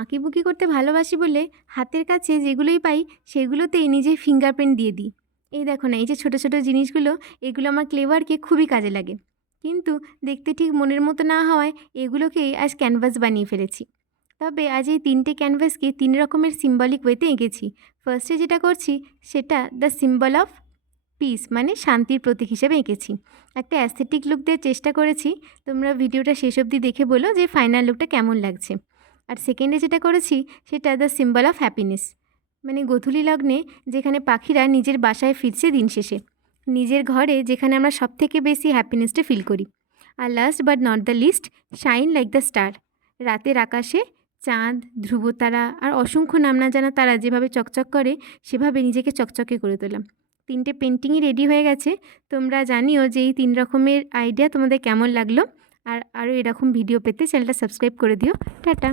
আঁকিবুকি করতে ভালোবাসি বলে হাতের কাছে যেগুলোই পাই সেগুলোতেই নিজের ফিঙ্গারপ্রিন্ট দিয়ে দিই। এই দেখো না, এই যে ছোটো ছোটো জিনিসগুলো, এগুলো আমার ক্লেভারকে খুবই কাজে লাগে। কিন্তু দেখতে ঠিক মনের মতো না হওয়ায় এগুলোকেই আজ ক্যানভাস বানিয়ে ফেলেছি। তবে আজ এই 3টে ক্যানভাসকে 3 রকমের সিম্বলিক ওয়েতে এঁকেছি। ফার্স্টে যেটা করছি সেটা দ্য সিম্বল অফ পিস, মানে শান্তির প্রতীক হিসেবে এঁকেছি। একটা অ্যাস্থেটিক লুক দেওয়ার চেষ্টা করেছি। তোমরা ভিডিওটা শেষ অবধি দেখে বলো যে ফাইনাল লুকটা কেমন লাগছে। আর সেকেন্ডে যেটা করেছি সেটা দ্য সিম্বল অফ হ্যাপিনেস, মানে গোধূলি লগ্নে যেখানে পাখিরা নিজের বাসায় ফিরছে দিন শেষে, নিজের ঘরে যেখানে আমরা সবথেকে বেশি হ্যাপিনেসটা ফিল করি। আর last but not the list, shine like the star, রাতের আকাশে চাঁদ, ধ্রুবতারা আর অসংখ্য নাম না জানা তারা যেভাবে চকচক করে সেভাবে নিজেকে চকচকে করে তোলা। 3টে পেন্টিংই রেডি হয়ে গেছে। তোমরা জানিও যে এই 3 রকমের আইডিয়া তোমাদের কেমন লাগলো। আর আরও এরকম ভিডিও পেতে চ্যানেলটা সাবস্ক্রাইব করে দিও। টাটা।